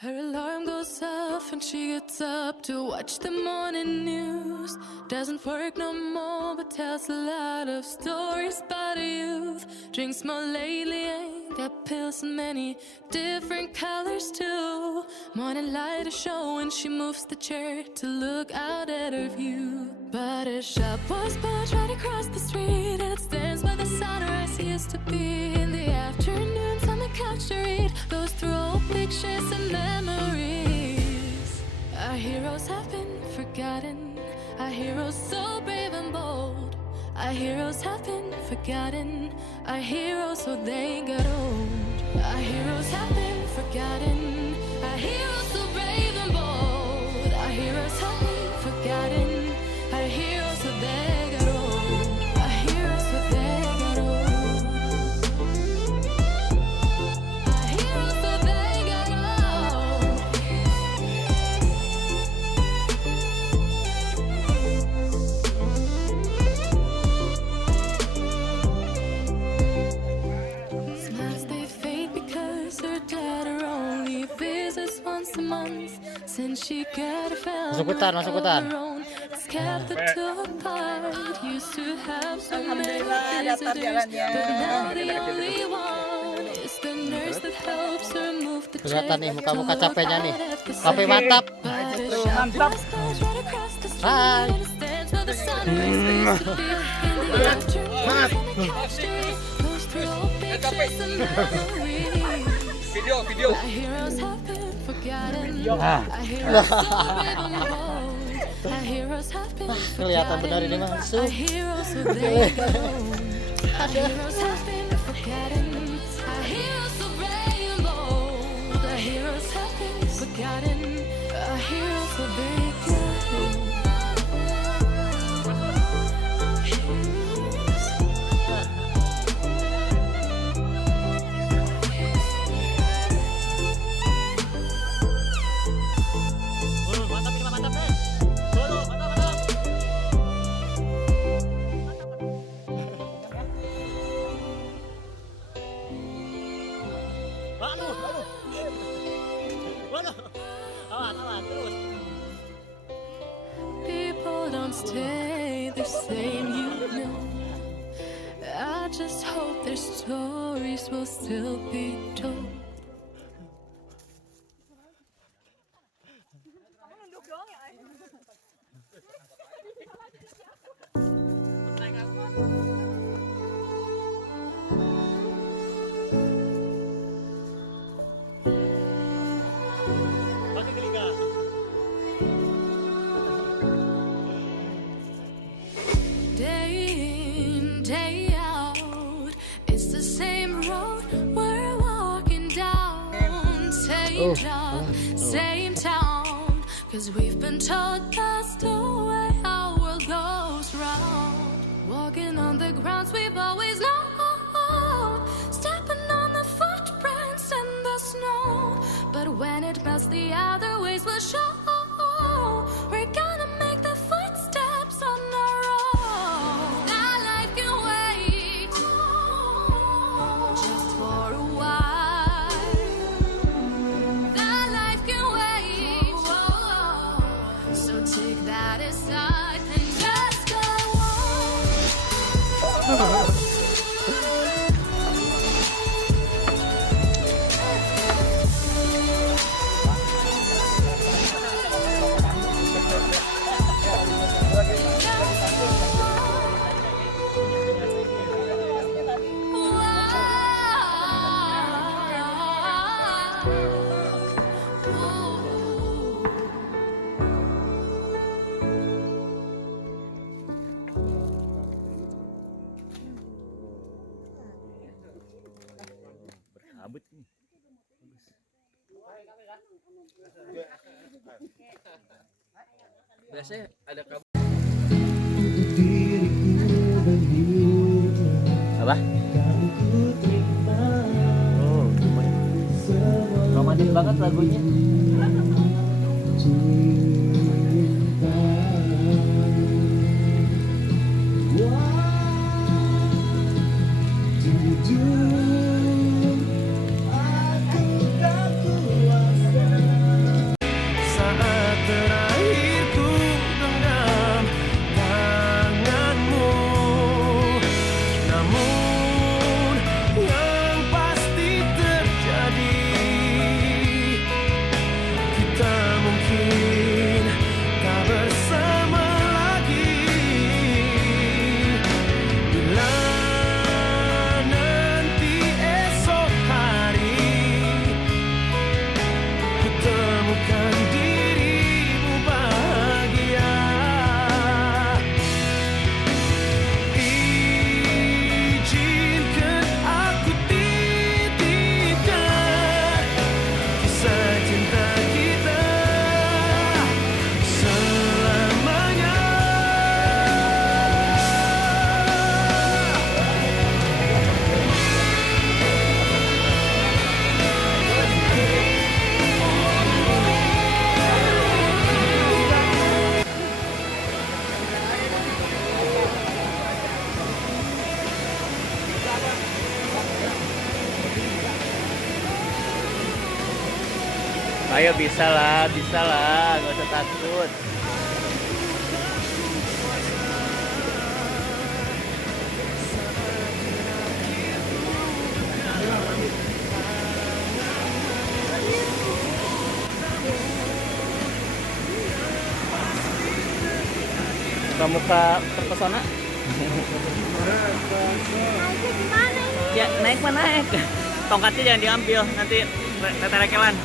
Her alarm goes off and she gets up to watch the morning news. Doesn't work no more but tells a lot of stories about her youth. Drinks more lately, ain't got pills in many different colors too. Morning light is showing, she moves the chair to look out at her view. But her shop was built right across the street, and it stands by the sunrise used to be. In the afternoons on the couch to read, goes through old pictures and memories. Our heroes have been forgotten, our heroes so brave and bold. Our heroes have been forgotten, our heroes so they got old. Our heroes have been forgotten, our heroes so brave and bold. Our heroes have been forgotten, our heroes so they got old. Our heroes so they got old. Our heroes so they got old. Smiles they fade because her daughter only visits once a month. Since she got a family Masuk hutan, masuk hutan. of her own, it's kept the two apart. Used to have so many Alhamdulillah, dapat visitors, jalannya. but now the only one is the nurse that helps her move the chair. Kelihatan nih muka-muka to look capeknya nih. out at the Tapi sun. mantap. But her Tuh, shop mantap. was built right across the street, Hai. and it stands where the sunrise used to be. In the afternoon, on the couch to read, goes through old pictures and memories. Video. Our heroes have been forgotten. Ah. Our heroes so brave and bold. Our heroes have been Kelihatan benar ini mah. forgotten. Our heroes so they go. Our heroes have been forgotten. Our heroes so brave and bold. Our heroes have been forgotten. Our heroes so they go. Mantap ini mah, mantap deh. Solo, mantap, mantap. Waduh. Awan, terus. People don't stay the same, you know. I just hope their stories will still be told. Pakai geliga. Day in, day out, it's the same road we're walking down. Same job, same town, 'cause we've been told that's the way our world goes round. Walking on the grounds we've always known, stepping on the footprints in the snow. But when it melts, the other ways will show. We're gonna make the footsteps on our own. Now life can wait just for a while. Now life can wait, so take that aside and just go on. Berkabut nih. Biasanya ada kabel. Apa? Oh, romantis banget lagunya. Aku tak kuasa Ayo bisa lah, nggak usah takut. Muka terpesona. Ya naik mana naik. Tongkatnya jangan diambil, nanti teterekelan.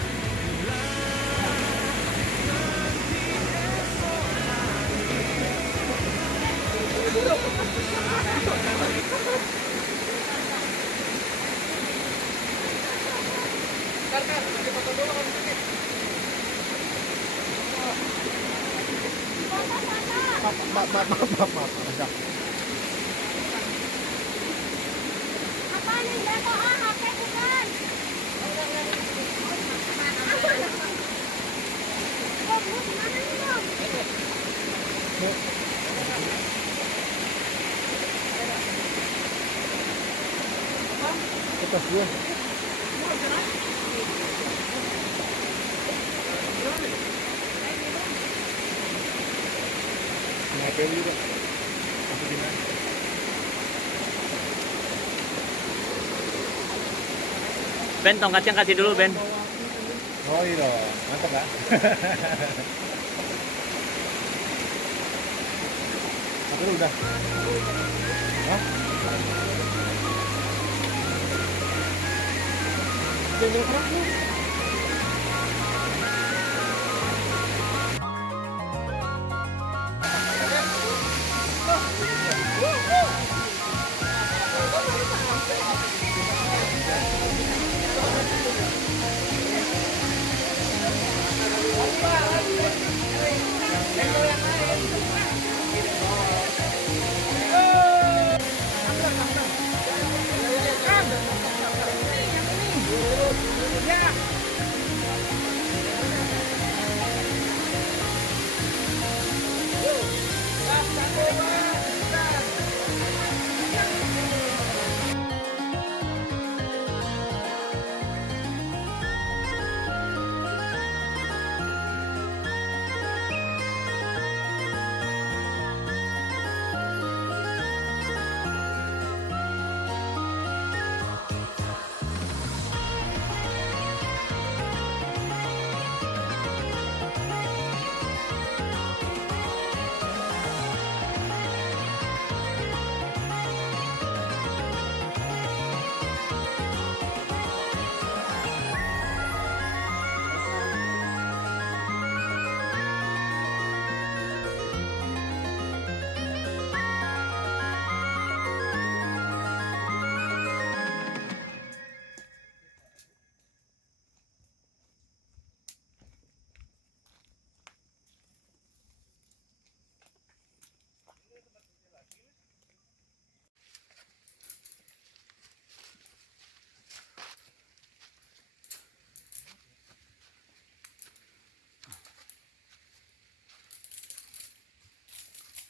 Apaan yang jatuh? HP bukan. Bom, gimana nih, Bom? Lepas dia. Naik juga. Masuk di mana? Ben, tongkatnya kasih dulu, Ben. Oh iya, mantap kan? Aku udah. Hah?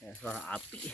Ya, suara api.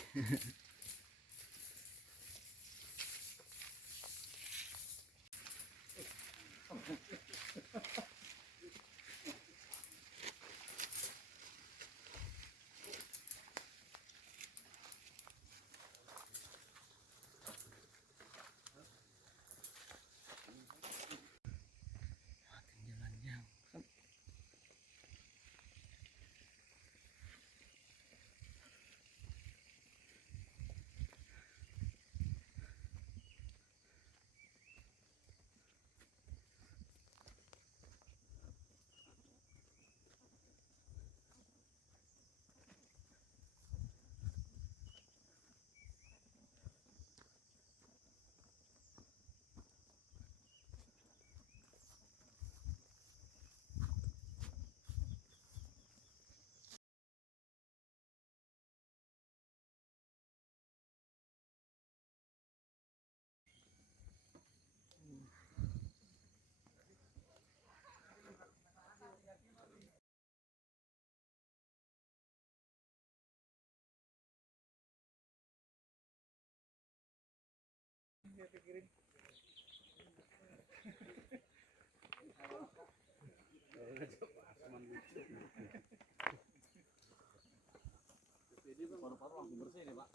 Paru-paru langsung bersih nih, Pak.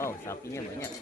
Oh, sapinya banyak.